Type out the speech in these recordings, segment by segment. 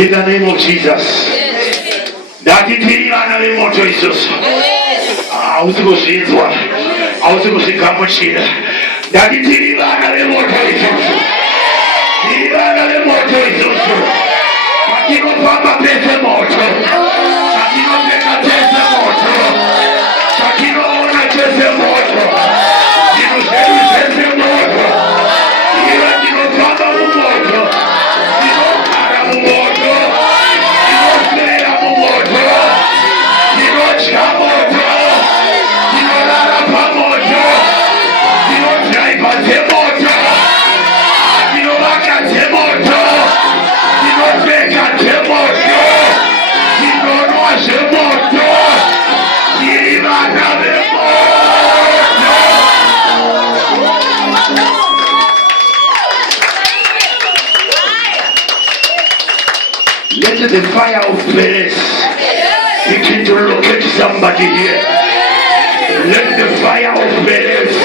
In the name of Jesus. Ndakitirira name of Jesus. Auzikushinzwa. Auzikushikamuchira. Ndakitirira name of Jesus. Tirira name of Jesus. Patinopamba pese moto. Patinopeka pese moto. Patinoona pese moto. Tinozeru pese moto. Ira tinopamba mumoto. Tinopara mumoto. Tinoslera mumoto. Tinocha moto. Tinorara pamoto. Tinodraiva zemoto. Tinovaka zemoto. Tinopeka zemoto. Tinonoa zemoto. Tirivana vemoto. Let the fire of praise begin to locate somebody here. Let the fire of praise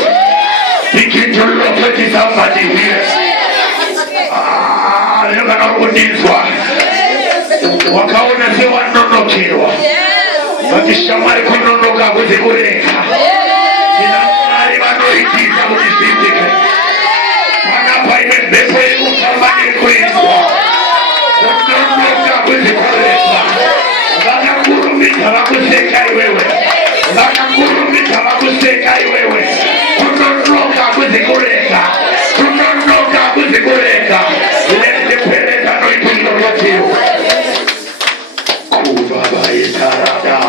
begin to locate somebody here. Nakanakudizwa wakaona se wanonokerwa vakishamari kunonoka kuti kureka ina mari vanoitisa kuti zviitike pana paine mhepo yekufamba nekuizwa kunonoka kuti kureka vakakurumidza vakuseka iwewe vakakurumidza vakuseka iwewe kunonoka kuti kureka kunonoka kuti kureka letepeleka noitilokotio kubaba yetarada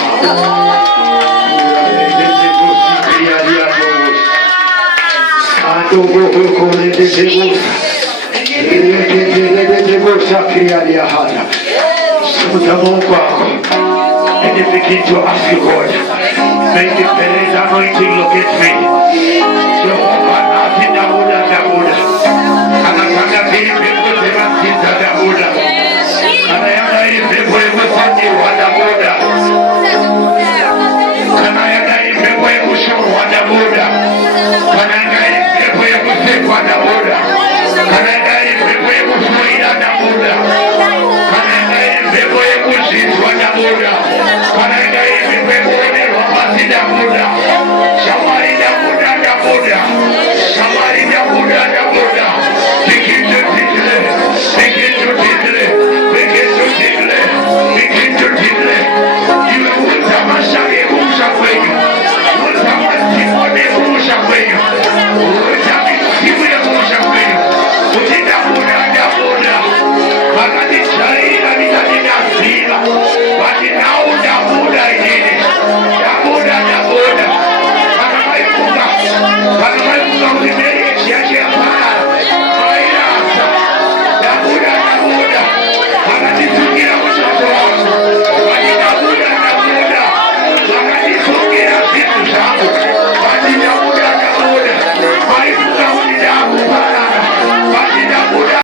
and begin to ask you, God, make the anointing locate me.